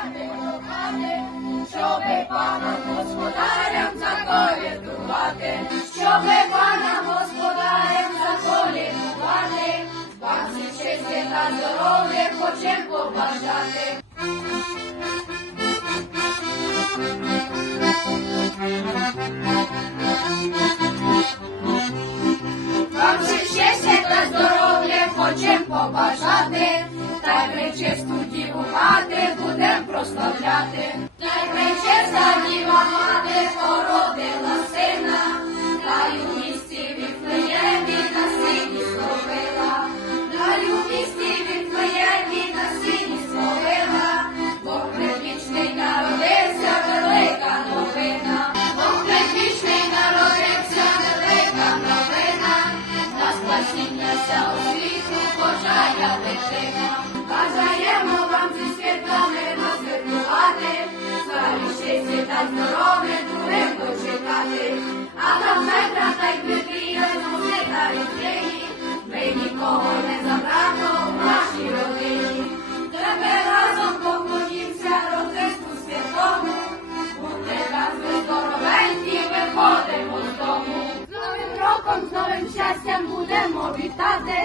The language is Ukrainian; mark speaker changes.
Speaker 1: хати до хати, щоби пана господарям заколядувати, щоби пана господарям заколядувати, вам всім щастя та здоров'я хочем побажати. Й причисту діву мати будем прославляти. Причиста діва мати породила сина, та й у місті Віфлеємі на сині словила, та у місті Віфлеємі на сині словила, Бог предвічний народився, велика новина, Бог предвічний народився, велика новина, на спасіння ся у світу божая дитина. та й здорове дурим почекати, а там метра та й квитрія змуси та відкриї, ми нікого не забрано в нашій родині. Тепер разом поклонімся родинку святому, у тебе ми здоровенькі виходимо з дому. З новим роком, з новим щастям будемо вітати.